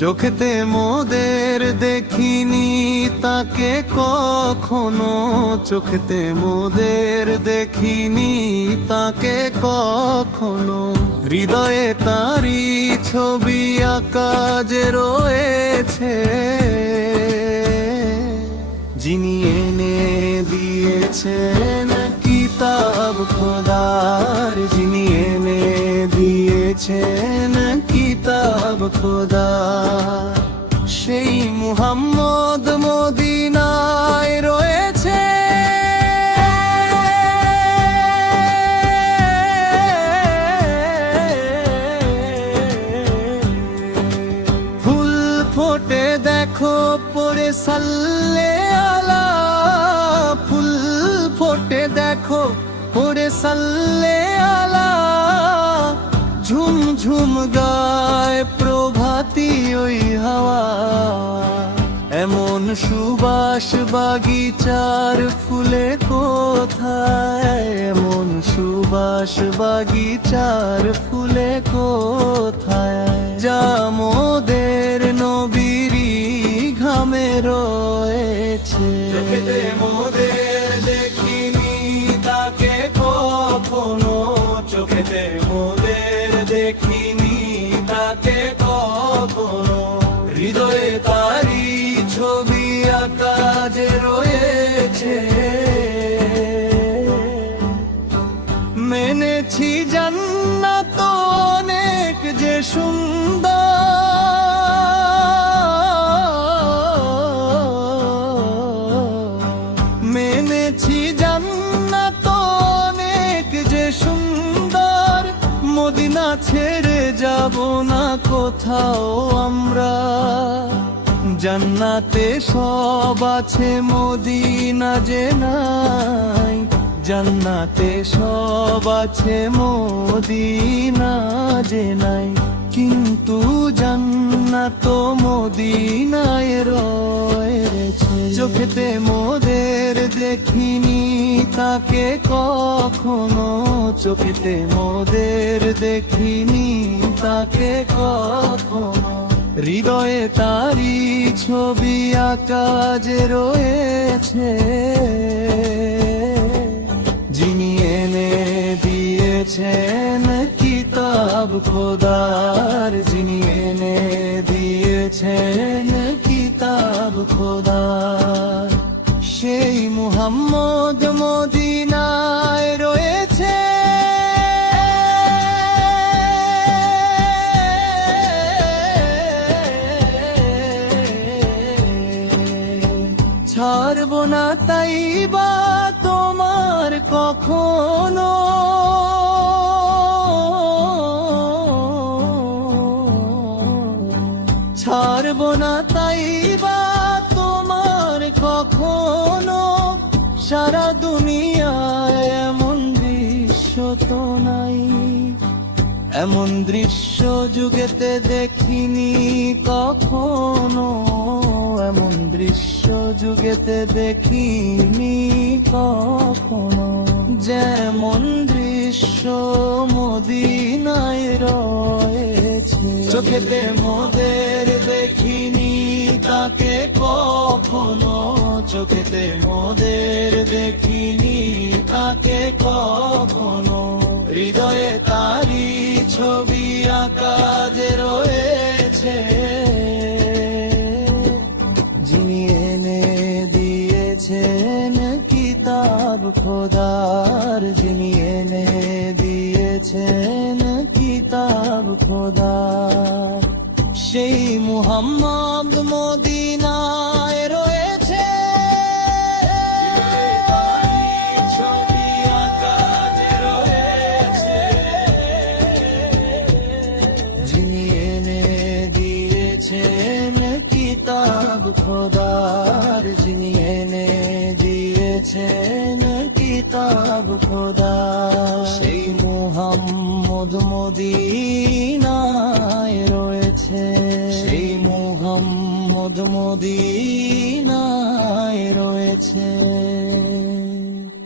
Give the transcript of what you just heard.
চোখেতে মোদের দেখিনি তাকে কখনো, চোখেতে মোদের দেখিনি তাকে কখনো। হৃদয়ে তারি ছবি আঁকা যে রয়েছে, যিনি এনে দিয়েছেন কিতাব খোদার, যিনি এনে দিয়েছেন কিতাব খোদা। সেই মুহাম্মদ মদিনায় রয়েছে, ফুল ফোটে দেখো পরে সাল্লে আলা, ফুল ফোটে দেখো পরে সাল্লে আলা। ঝুম ঝুম গায় প্রভাতী ওই হাওয়া, এমন সুবাস বাগিচার ফুলে কোথায়, এমন সুবাস বাগিচার ফুলে কোথায়। যা মোদের নবীরি ঘামে রয়েছে, চোখেতে মোদের দেখিনি তাকে কখনো, চোখেতে মোদের দেখিনি তাকে কখনো। হৃদয়ে তারি ছবি আঁকা যে রয়েছে, মেনেছি জান্নাত অনেক যে সুন্দর, মেনেছি জান্নাত অনেক যে সুন্দর। মদিনা ছেড়ে যাব না কোথাও আমরা, জান্নাতে সব আছে মদিনা যে নাই, জান্নাতে সব আছে মদিনা যে নাই। কিন্তু জান্নাত মদিনায় রয়েছে, চোখেতে মোদের দেখিনি তাকে কখনো, চোখেতে মোদের দেখিনি তাকে কখনো। হৃদয়ে তারি ছবি আঁকা যে রয়েছে, যিনি এনে দিয়েছেন কিতাব খোদার, যিনি এনে দিয়েছেন কিতাব খোদার। সেই মুহাম্মদ মদিনায় রয়েছে, ছাড়ব না তাইবা তোমার কখনো, ছাড়ব না তাইবা তোমার কখনো। সারা দুনিয়ায় এমন দৃশ্য তো নাই, এমন দৃশ্য যুগেতে দেখিনি কখনো, এমন দৃশ্য যুগেতে দেখিনি কখনো। যেমন দৃশ্য মদিনায় রয়েছে, চোখেতে মোদের দেখিনি তাকে কখনো, চোখেতে মোদের দেখিনি তাকে কখনো। হৃদয়ে তারি ছবি আঁকা যে রয়েছে, যিনি এনে দিয়েছেন কিতাব খোদার, যিনি এনে দিয়েছেন কিতাব খোদার। সেই মুহাম্মদ মদিনায় রয়েছে, কিতাব খোদার, যিনি এনে দিয়েছেন কিতাব খোদার। সেই মুহাম্মদ মদিনায় রয়েছে, সেই মুহাম্মদ মদিনায় দিয়েছে।